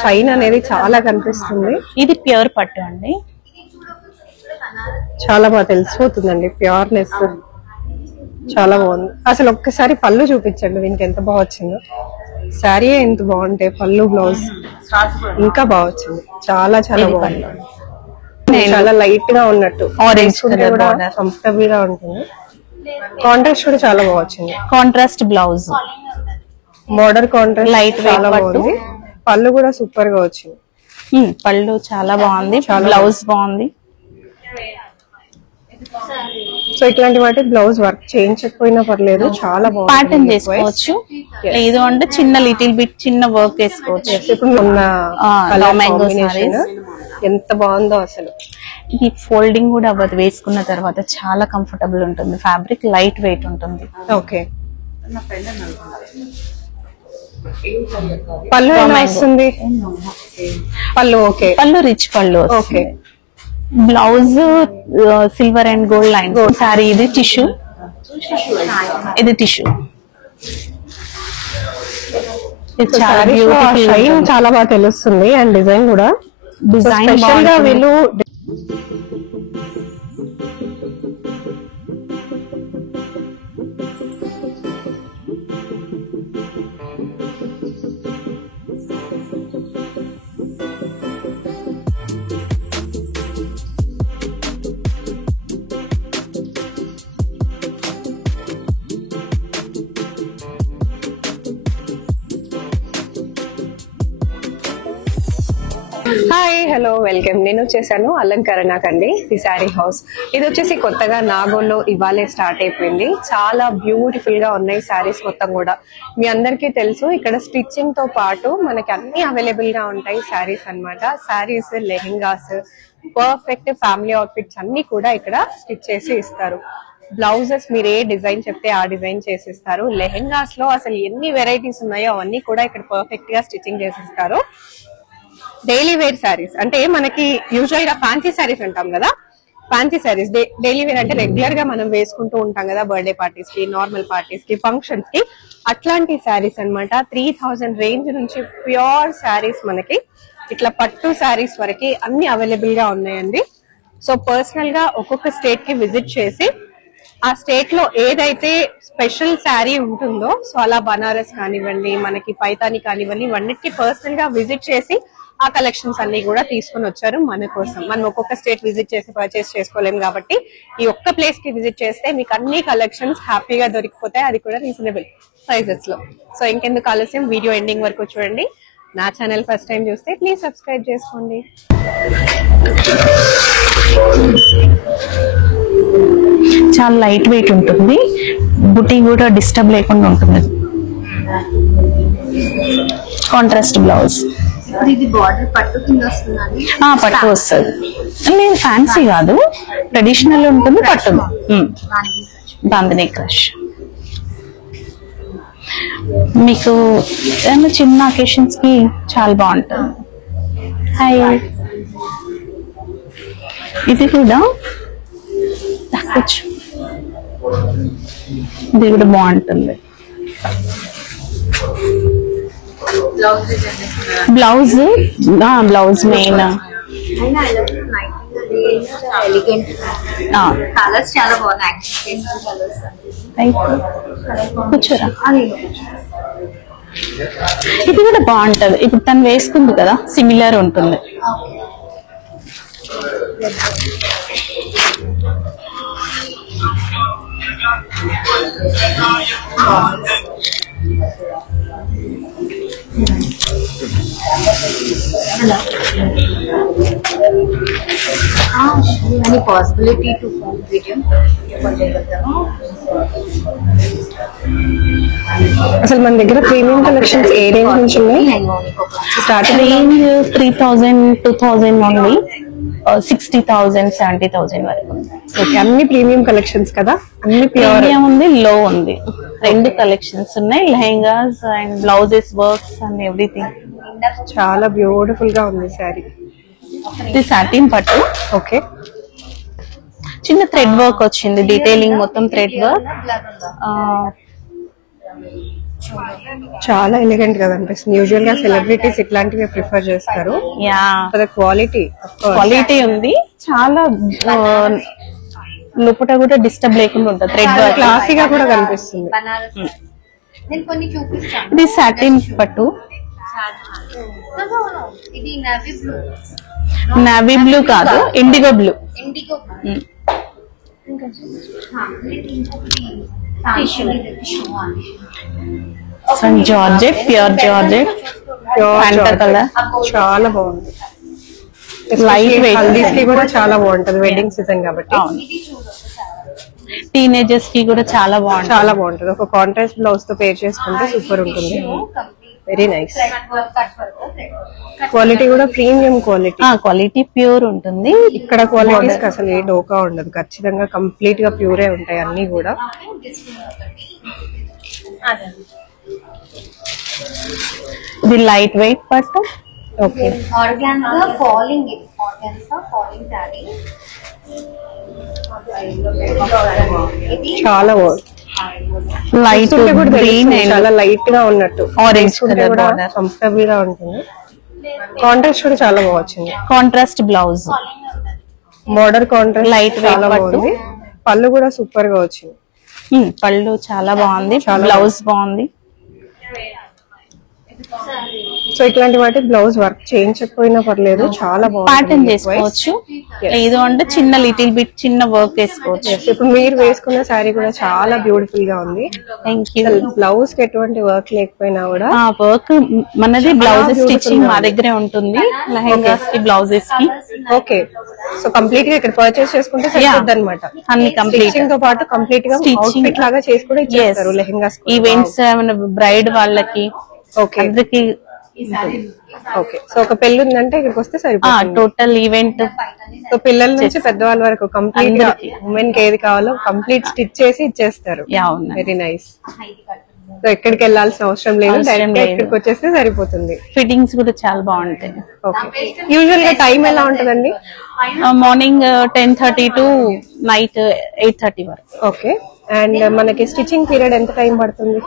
Shine అనేది చాలా కనిపిస్తుంది. ఇది ప్యూర్ పట్టు అండి, చాలా బాగా తెలిసిపోతుందండి ప్యూర్నెస్. చాలా బాగుంది. అసలు ఒక్కసారి పళ్ళు చూపించండి, దీనికి ఎంత బాగా వచ్చిందో. శారీ ఎంత బాగుంటాయి, పళ్ళు బ్లౌజ్ ఇంకా బాగా వచ్చింది. చాలా చాలా బాగుంది. చాలా లైట్ గా ఉన్నట్టు ఆరెంజ్ కలర్ కంఫర్టబుల్ గా ఉంటుంది. కాంట్రాస్ట్ కూడా చాలా బాగా వచ్చింది. Contrast blouse, border contrast light చాలా బాగుంది. పళ్ళు కూడా సూపర్ గా వచ్చింది. పళ్ళు చాలా బాగుంది, బ్లౌజ్ బాగుంది. సో ఇట్లాంటి వాటి బ్లౌజ్ వర్క్ చేయించకపోయినా పర్లేదు, చాలా బాగుంది. ప్యాటర్న్ చేసుకోవచ్చు, లేదు అంటే చిన్న లిటిల్ బిట్ చిన్న వర్క్ వేసుకోవచ్చు. ఇప్పుడు ఉన్న కాంబినేషన్ ఎంత బాగుందో అసలు. ఈ ఫోల్డింగ్ కూడా అవ్వదు, వేసుకున్న తర్వాత చాలా కంఫర్టబుల్ ఉంటుంది. ఫ్యాబ్రిక్ లైట్ వెయిట్ ఉంటుంది. ఓకే, పళ్ళు ఎలా వస్తుంది? పళ్ళు ఓకే, పళ్ళు రిచ్ పళ్ళు. Okay, blouse silver and gold line sorry. ఇది టిష్యూ, ఇది టిష్యూ. షైన్ చాలా బాగా తెలుస్తుంది. అండ్ డిజైన్ కూడా డిజైన్ స్పెషల్ గా వీళ్ళు హాయ్ హలో వెల్కమ్. నేను వచ్చేసాను అలంకరణకండి, ది శారీ హౌస్. ఇది వచ్చేసి కొత్తగా నాగోల్లో ఇవాళే స్టార్ట్ అయిపోయింది. చాలా బ్యూటిఫుల్ గా ఉన్నాయి శారీస్ మొత్తం కూడా. మీ అందరికీ తెలుసు ఇక్కడ స్టిచ్చింగ్ తో పాటు మనకి అన్ని అవైలబుల్ గా ఉంటాయి శారీస్ అన్నమాట. Saris, lehengas, perfect family outfits అన్ని కూడా ఇక్కడ స్టిచ్ చేసి ఇస్తారు. బ్లౌజెస్ మీరు ఏ డిజైన్ చెప్తే ఆ డిజైన్ చేసిస్తారు. లెహెంగాస్ లో అసలు ఎన్ని వెరైటీస్ ఉన్నాయో అవన్నీ కూడా ఇక్కడ పర్ఫెక్ట్ గా స్టిచ్చింగ్ చేసిస్తారు. డైలీ వేర్ శారీస్ అంటే మనకి యూజువల్ గా ఫ్యాన్సీ శారీస్ అంటాం కదా, ఫ్యాన్సీ శారీస్ డైలీ వేర్ అంటే రెగ్యులర్ గా మనం వేసుకుంటూ ఉంటాం కదా, బర్త్డే పార్టీస్ కి, నార్మల్ పార్టీస్ కి, ఫంక్షన్స్ కి. అట్లాంటి శారీస్ అన్నమాట. 3000 రేంజ్ నుంచి ప్యూర్ శారీస్ మనకి ఇట్లా పట్టు శారీస్ వరకు అన్ని అవైలబుల్ గా ఉన్నాయండి. సో పర్సనల్ గా ఒక్కొక్క స్టేట్ కి విజిట్ చేసి ఆ స్టేట్ లో ఏదైతే స్పెషల్ శారీ ఉంటుందో, సో అలా బనారస్ కానివ్వండి, మనకి పైతాని కానివ్వండి, ఇవన్నిటికీ పర్సనల్ గా విజిట్ చేసి ఆ కలెక్షన్స్ అన్ని కూడా తీసుకుని వచ్చారు మన కోసం. మనం ఒక్కొక్క స్టేట్ విజిట్ చేసి పర్చేస్ చేసుకోలేము కాబట్టి ఈ ఒక్క ప్లేస్ కి విజిట్ చేస్తే మీకు అన్ని కలెక్షన్స్ హ్యాపీగా దొరికిపోతాయి, అది కూడా రీజనబుల్ ప్రైజెస్ లో. సో ఇంకెందుకు ఆలస్యం, వీడియో ఎండింగ్ వరకు చూడండి. నా ఛానల్ ఫస్ట్ టైం చూస్తే ప్లీజ్ సబ్స్క్రైబ్ చేసుకోండి. చాలా లైట్ వెయిట్ ఉంటుంది, బుటీ కూడా డిస్టర్బ్ లేకుండా ఉంటుంది. కాంట్రాస్ట్ బ్లౌజ్, పట్టు వస్తుంది. లేదు ఫ్యాన్సీ కాదు, ట్రెడిషనల్ ఉంటుంది. పట్టు బాందిని క్రష్. మీకు ఏమన్నా చిన్న అకేషన్స్ కి చాలా బాగుంటుంది. హాయ్, ఇది కూడా ఇది కూడా బాగుంటుంది. బ్లౌజ్ బ్లౌజ్ మెయిన్ కూర్చోరా. ఇది కూడా బాగుంటది. ఇప్పుడు తను వేసుకుంది కదా, సిమిలర్ ఉంటుంది. Any possibility to film video? అసలు మన దగ్గర ప్రీమియం కలెక్షన్స్ ఏ రేంజ్ నుంచి ఉన్నాయి? స్టార్టింగ్ రేంజ్ 3000, 2000 ఓన్లీ, 60,000, 70,000 వరకు. ఓకే, అన్ని ప్రీమియం కలెక్షన్స్ కదా, అన్ని ప్రీమియం ఉంది, లో ఉంది, రెండు కలెక్షన్స్ ఉన్నాయి. Lehengas and blouses, works and everything. చాలా బ్యూటిఫుల్ గా ఉంది శారీ. ఇది సాటిన్ పట్టు. ఓకే, చిన్న థ్రెడ్ వర్క్ వచ్చింది, డీటెయిలింగ్ మొత్తం థ్రెడ్ వర్క్. చాలా ఎలిగెంట్ గా అనిపిస్తుంది. యూజువల్ గా సెలబ్రిటీస్ ఇట్లాంటివి ప్రిఫర్ చేస్తారు. యా క్వాలిటీ క్వాలిటీ ఉంది చాలా. లోపల కూడా డిస్టర్బ్ లేకుండా ఉంటుంది. థ్రెడ్ వర్క్ క్లాసీగా కూడా కనిపిస్తుంది. బనారస్ నేను కొన్ని చూపిస్తాను. ఇది సాటిన్ పట్టు. ఇది నావీ బ్లూ. నావీ బ్లూ కాదు, IndiGo blue. IndiGo georgette, pure georgette, Fanta colour. చాలా బాగుంది. Light weight. హల్దీస్ కి కూడా చాలా బాగుంటది, వెడ్డింగ్ సీజన్ కాబట్టి. టీనేజర్స్ కి కూడా చాలా బాగుంటుంది. చాలా బాగుంటది. ఒక కాంట్రాస్ట్ బ్లౌజ్ తో పేర్ చేసుకుంటే సూపర్ ఉంటుంది. Very nice. క్వాలిటీ కూడా ప్రీమియం క్వాలిటీ. క్వాలిటీ ప్యూర్ ఉంటుంది. ఇక్కడ క్వాలిటీస్ అసలు ఏ డోకా ఉండదు. ఖచ్చితంగా కంప్లీట్ గా ప్యూరే ఉంటాయి అన్ని కూడా. ఇది లైట్ వెయిట్ పట్టు. ఓకే. Organza falling. ఇది ఆర్గాన్జా ఫాలింగ్ సారీ. చాలా బాగుంది. లైట్ గ్రీన్ అండ్ చాలా లైట్ గా ఉన్నట్టు ఆరెంజ్ కలర్ బార్డర్. కంఫర్టబుల్ గా ఉంటుంది. కాంట్రాస్ట్ కూడా చాలా బాగా వచ్చింది. Contrast blouse, border contrast light weight చాలా బాగుంది. పళ్ళు కూడా సూపర్ గా వచ్చింది. పళ్ళు చాలా బాగుంది, బ్లౌజ్ బాగుంది. సో ఇట్లాంటి వాటి బ్లౌజ్ వర్క్ చేయించకపోయినా పర్లేదు, చాలా బాగుంది. ప్యాటర్న్ చేసుకోవచ్చు, లేదు అంటే చిన్న లిటిల్ బిట్ చిన్న వర్క్ వేసుకోవచ్చు. ఇప్పుడు మీరు వేసుకున్న శారీ కూడా చాలా బ్యూటిఫుల్ గా ఉంది. Thank you. బ్లౌజ్ కి ఎటువంటి వర్క్ లేకపోయినా కూడా వర్క్ మనది బ్లౌజ్ స్టిచ్చింగ్ మా దగ్గరే ఉంటుంది. లెహంగాస్ కి, బ్లౌజెస్ కి. ఓకే. సో కంప్లీట్ గా ఇక్కడ పర్చేస్ చేసుకుంటే సరిపోద్ది అనమాట. అన్ని కంప్లీట్ తో పాటు కంప్లీట్ గా అవుట్ఫిట్ లాగా చేసి కూడా ఇచ్చేస్తారు లెహంగాస్. ఈవెంట్స్ బ్రైడ్ వాళ్ళకి ఓకే. అందరికి. ఓకే. సో ఒక పెళ్లి ఉందంటే ఇక్కడికి వస్తే సరిపోతుంది. Total event. సో పిల్లల నుంచి పెద్దవాళ్ళ వరకు కంప్లీట్ గా ఉమెన్ కి ఏది కావాలో కంప్లీట్ స్టిచ్ చేసి ఇచ్చేస్తారు. Very nice. సో ఎక్కడికి వెళ్ళాల్సిన అవసరం లేదు, డైరెక్ట్ ఇక్కడికి వచ్చేస్తే సరిపోతుంది. ఫిట్టింగ్స్ కూడా చాలా బాగుంటాయి. ఓకే. యూజువల్ గా టైం ఎలా ఉంటుందండి? మార్నింగ్ 10:30 టు నైట్ 8:30 వరకు. ఓకే. అండ్ మనకి స్టిచ్చింగ్ పీరియడ్ ఎంత టైం పడుతుంది?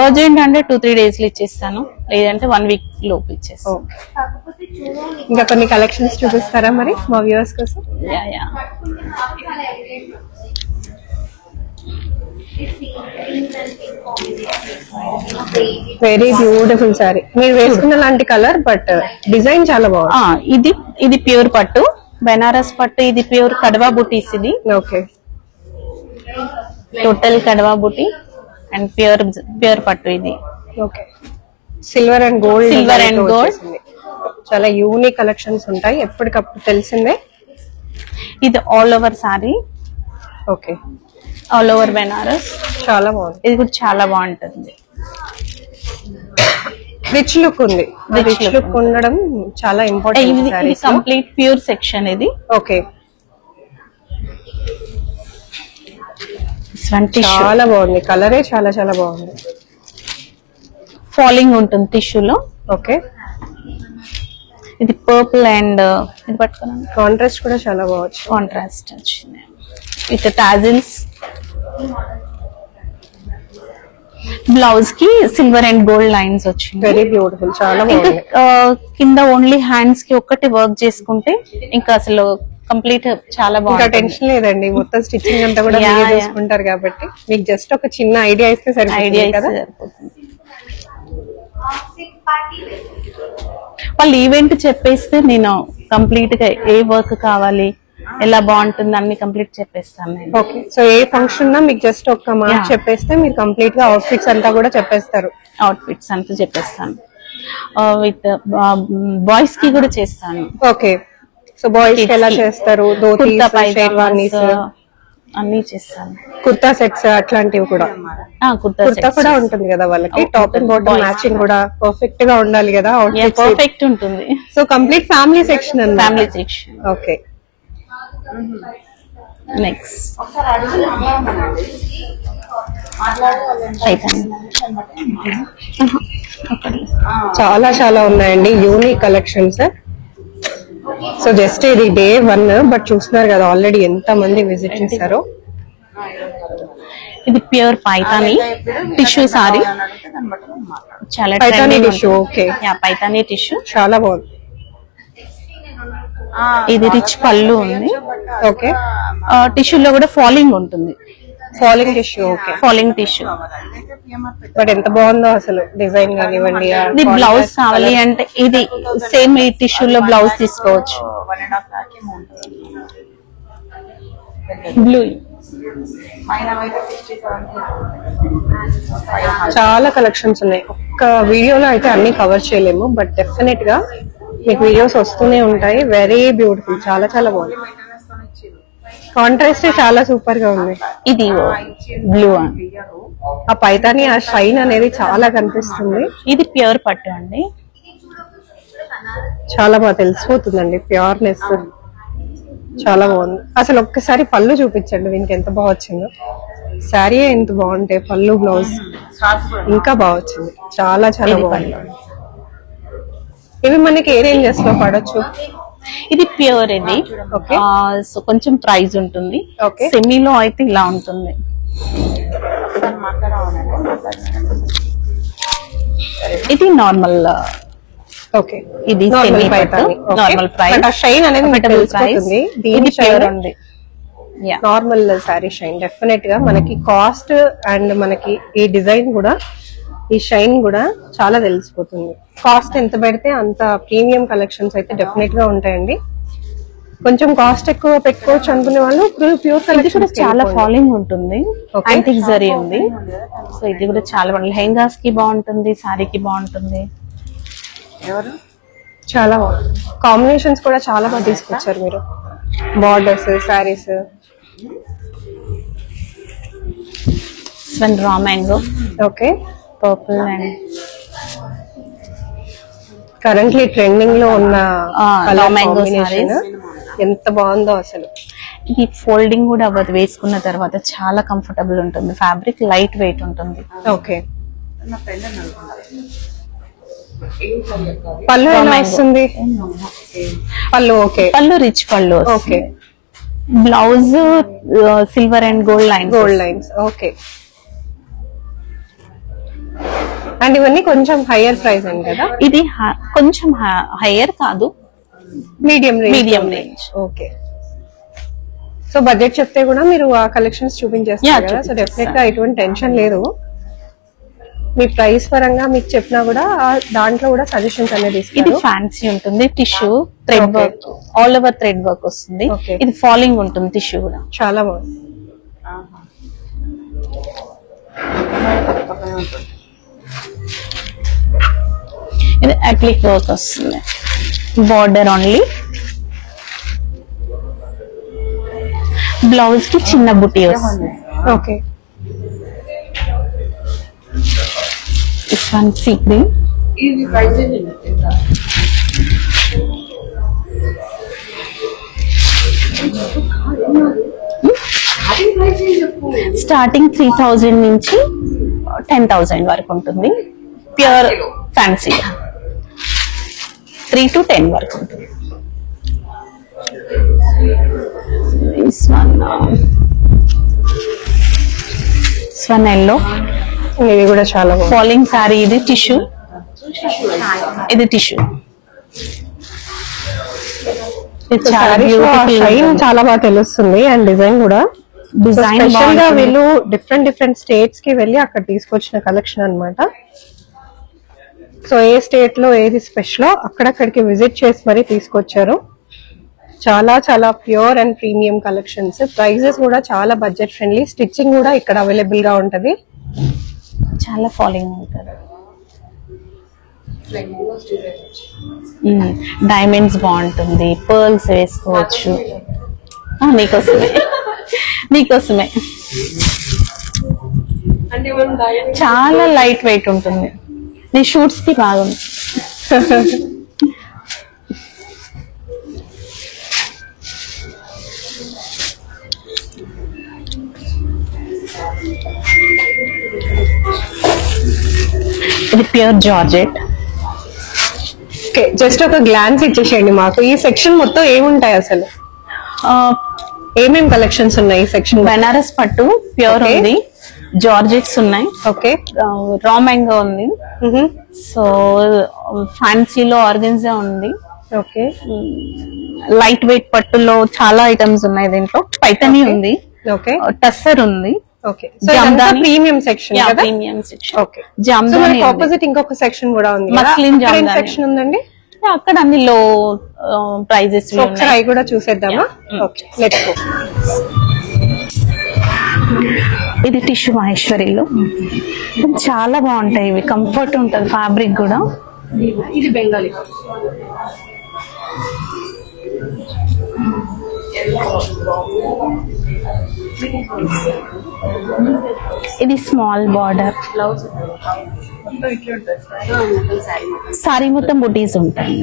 అర్జెంట్ అంటే 2-3 డేస్ లో ఇచ్చేస్తాను, లేదంటే 1 వీక్ లోపు ఇచ్చేస్తాను. ఇంకా కొన్ని కలెక్షన్స్ చూపిస్తారా మరి మా వ్యూవర్స్ కోసం? Very beautiful sorry. మీరు వేసుకున్న లాంటి కలర్, బట్ డిజైన్ చాలా బాగుంది. ఇది ప్యూర్ పట్టు, బెనారస్ పట్టు. ఇది ప్యూర్ కడవా బుటీస్. ఇది okay. Total కడవా buti and pure పట్టు. ఇది okay. Silver and gold. Silver and gold. చాలా యూనిక్ కలెక్షన్స్ ఉంటాయి ఎప్పటికప్పుడు తెలిసిందే. ఇది all over sari. Okay. All over Banaras. చాలా బాగుంది. ఇది కూడా చాలా బాగుంటుంది. రిచ్ లుక్ ఉంది. రిచ్ లుక్ ఉండడం చాలా ఇంపార్టెంట్. ఇది కంప్లీట్ ప్యూర్ సెక్షన్. ఇది ఓకే. చాలా బాగుంది. కలరే చాలా చాలా బాగుంది. ఫాలింగ్ ఉంటుంది టిష్యూలో. ఓకే. ఇది పర్పుల్ అండ్ ఇది పట్టుకున్నాను. కాంట్రాస్ట్ కూడా చాలా బాగుంది. కాంట్రాస్ట్ వచ్చింది విత్ టాజిల్స్. బ్లౌజ్ కి సిల్వర్ అండ్ గోల్డ్ లైన్స్ వచ్చింది. Very beautiful. చాలా బాగుంది. కింద ఓన్లీ హ్యాండ్స్ కి ఒక్కటి వర్క్ చేసుకుంటే ఇంకా అసలు కంప్లీట్ చాలా బాగుంది. టెన్షన్ లేదండి, మొత్తం స్టిచ్చింగ్ అంతా కూడా మీరే చేసుకుంటారు కాబట్టి మీకు జస్ట్ ఒక చిన్న ఐడియా ఇస్తే సరిపోతుంది కదా. వాళ్ళు ఈవెంట్ చెప్పేస్తే నేను కంప్లీట్ గా ఏ వర్క్ కావాలి, ఎలా బాగుంటుంది అన్ని కంప్లీట్ చెప్పేస్తాను నేను. ఓకే. సో ఏ ఫంక్షన్ నా మీకు జస్ట్ ఒక మాట చెప్పేస్తే మీరు కంప్లీట్ గా అవుట్ఫిట్స్ అంతా కూడా చెప్పేస్తారు. అవుట్ఫిట్స్ అంతా చెప్పేస్తాను. విత్ బాయ్స్ కి కూడా చేస్తాను. ఓకే. సో బాయ్స్ కి ఎలా చేస్తారు? ధోతీస్, షేర్వానీస్ అన్ని చేస్తాను. కుర్తా సెట్స్ అట్లాంటివి కూడా. కుర్తా కూడా ఉంటుంది కదా వాళ్ళకి. టాప్ అండ్ బాటమ్ మ్యాచింగ్ కూడా పర్ఫెక్ట్ గా ఉండాలి కదా. పర్ఫెక్ట్ ఉంటుంది. సో కంప్లీట్ ఫ్యామిలీ సెక్షన్ అన్నమాట. Family section. ఓకే. నెక్స్ట్ చాలా చాలా ఉన్నాయండి యూనిక్ కలెక్షన్స్. సో జస్ట్ ఇది డే 1, బట్ చూస్తున్నారు కదా ఆల్రెడీ ఎంత మంది విజిట్ చేశారో. ఇది ప్యూర్ పైతాని టిష్యూ సారీ, చాలా Paithani tissue. Okay, Paithani tissue చాలా బాగుంది. ఇది రిచ్ పళ్ళు ఉంది. ఓకే, టిష్యూలో కూడా ఫాలింగ్ ఉంటుంది, falling tissue. Okay, falling tissue. But ఎంత బాగుందో అసలు డిజైన్ కానివ్వండి. ఇది బ్లౌజ్ కావాలి అంటే ఇది సేమ్ ఈ టిష్యూలో బ్లౌజ్ తీసుకోవచ్చు. బ్లూ చాలా కలెక్షన్స్ ఉన్నాయి. ఒక్క వీడియోలో అయితే అన్ని కవర్ చేయలేము, బట్ డెఫినెట్ గా మీకు వీడియోస్ వస్తూనే ఉంటాయి. వెరీ బ్యూటిఫుల్, చాలా చాలా బాగుంది. కాంట్రాస్ట్ చాలా సూపర్ గా ఉంది. ఇది బ్లూ, ఆ పైతాని ఆ షైన్ అనేది చాలా కనిపిస్తుంది. ఇది ప్యూర్ పట్టు అండి, చాలా బాగా తెలిసిపోతుందండి ప్యూర్నెస్. చాలా బాగుంది. అసలు ఒక్కసారి పళ్ళు చూపించండి, దీనికి ఎంత బాగా వచ్చిందో. శారీ ఎంత బాగుంటే పళ్ళు బ్లౌజ్ ఇంకా బాగా వచ్చింది. చాలా చాలా బాగుంది. ఇవి మనకి ఏ రేంజెస్ లో పడొచ్చు? ఇది ప్యూర్. ఇది సో కొంచెం ప్రైస్ ఉంటుంది. సెమీలో అయితే ఇలా ఉంటుంది. ఇది నార్మల్. ఓకే, ఇది నార్మల్ ప్రైస్. షైన్ అనేది ఇది ప్యూర్ ఉంది. నార్మల్ సారీ షైన్ డెఫినెట్ గా మనకి కాస్ట్ అండ్ మనకి ఈ డిజైన్ కూడా ఈ షైన్ కూడా చాలా తెలిసిపోతుంది. కాస్ట్ ఎంత పెడితే అంత ప్రీమియం కలెక్షన్స్ అయితే డెఫినెట్ గా ఉంటాయండి. కొంచెం కాస్ట్ ఎక్కువ పెట్టుకోవచ్చు అనుకునే వాళ్ళు ప్యూర్ కలెక్షన్ చాలా ఫాలింగ్ ఉంటుంది. యాంటిక్ జరీ ఉంది. సో ఇది కూడా చాలా బాగుంది. లెహంగాస్ కి బాగుంటుంది, సారీకి బాగుంటుంది. చాలా బాగుంది. కాంబినేషన్స్ కూడా చాలా బాగా తీసుకొచ్చారు మీరు. Borders, saris. Raw mango. Okay, purple and currently trending లో ఉన్న మ్యాంగో ఎంత బాగుందో అసలు. ఈ ఫోల్డింగ్ కూడా అవ్వదు, వేసుకున్న తర్వాత చాలా కంఫర్టబుల్ ఉంటుంది. ఫ్యాబ్రిక్ లైట్ వెయిట్ ఉంటుంది. ఓకే, పళ్ళు ఎలా వస్తుంది? పళ్ళు ఓకే, పళ్ళు రిచ్ పళ్ళు. Okay, blouse silver and gold lines. Okay, and ఇవన్నీ కొంచెం హైయర్ ప్రైస్ అండి కదా? ఇది కొంచెం హైయర్ కాదు, medium range. Okay, so budget చెప్తే కూడా మీరు ఆ కలెక్షన్స్ చూపించేస్తారు కదా. సో డెఫినెట్ గా ఎటువంటి టెన్షన్ లేదు. మీ ప్రైస్ పరంగా మీకు చెప్పినా కూడా దాంట్లో కూడా సజెషన్స్ అనేది ఇస్తారు. ఇది ఫ్యాన్సీ ఉంటుంది. Tissue thread work, all over thread work వస్తుంది. ఇది ఫాలింగ్ ఉంటుంది. టిష్యూ కూడా చాలా బాగుంది. ఇది అప్లిక్ వర్క్ వస్తుంది. Border only. బ్లౌజ్ కి చిన్న బుటీ వస్తుంది. Okay, this one sea green. Starting 3000 నుంచి 10,000 వరకు ఉంటుంది. ప్యూర్ ఫ్యాన్సీ 3 to 10 వరకు ఉంటుంది. This one yellow. ఇది కూడా చాలా ఫాలింగ్ సారీ. ఇది టిష్యూ. ఇది టిష్యూ. చాలా బాగా తెలుస్తుంది. అండ్ డిజైన్ కూడా స్పెషల్ గా వీళ్ళు డిఫరెంట్ స్టేట్స్ కి వెళ్ళి అక్కడ తీసుకొచ్చిన కలెక్షన్ అన్నమాట. సో ఏ స్టేట్ లో ఏది స్పెషల్ అక్కడక్కడికి విజిట్ చేసి మరీ తీసుకొచ్చారు. చాలా చాలా pure and premium collections. Prices కూడా చాలా బడ్జెట్ ఫ్రెండ్లీ. స్టిచ్చింగ్ కూడా ఇక్కడ అవైలబుల్ గా ఉంటది. చాలా ఫాలింగ్ ఉంటుంది. డైమండ్స్ బాగుంటుంది. పర్ల్స్ వేసుకోవచ్చు. నీకోసమే చాలా లైట్ వెయిట్ ఉంటుంది. నీ షూట్స్ కి బాగుంది. ఇది ప్యూర్ జార్జెట్. జస్ట్ ఒక గ్లాన్స్ ఇచ్చేసేయండి మాకు. ఈ సెక్షన్ మొత్తం ఏముంటాయి అసలు? ఏమేం కలెక్షన్స్ ఉన్నాయి ఈ సెక్షన్? బెనారస్ పట్టు ప్యూర్ ఉంది. జార్జెట్స్ ఉన్నాయి. ఓకే. రా మ్యాంగో ఉంది. సో ఫ్యాన్సీలో ఆర్గన్జా ఉంది. ఓకే. లైట్ వెయిట్ పట్టులో చాలా ఐటమ్స్ ఉన్నాయి దీంట్లో. పైతని ఉంది. ఓకే. టస్సర్ ఉంది. ఓకే. సో ఇదంతా ప్రీమియం సెక్షన్ కదా? Premium section. ఓకే. జామ్దాని మనకి ఆపోజిట్ ఇంకొక సెక్షన్ కూడా ఉంది కదా? మస్లిన్ జామ్దాని సెక్షన్ ఉందండి. అక్కడ అన్ని లో ప్రైజెస్. ఒకసారి అవి కూడా చూసేద్దామా? Okay, let's go. ఇది టిష్యూ మహేశ్వరిలో చాలా బాగుంటాయి ఇవి. కంఫర్ట్ ఉంటుంది, ఫ్యాబ్రిక్ కూడా. ఇది బెంగాలీ. ఇది స్మాల్ బార్డర్. సారీ మొత్తం బుటీస్ ఉంటాయి.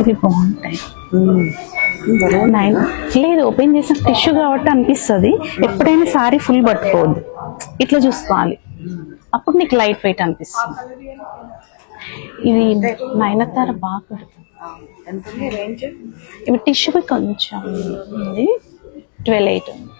ఇది బాగుంటాయి. లేదు, ఓపెన్ చేసిన టిష్యూ కాబట్టి అనిపిస్తుంది. ఎప్పుడైనా సారీ ఫుల్ పట్టుకోవద్దు, ఇట్లా చూసుకోవాలి, అప్పుడు నీకు లైట్ వెయిట్ అనిపిస్తుంది. ఇది నయనతార బాగా కడుతుంది. ఇవి టిష్యూ కొంచెం ఉంది. 12,800.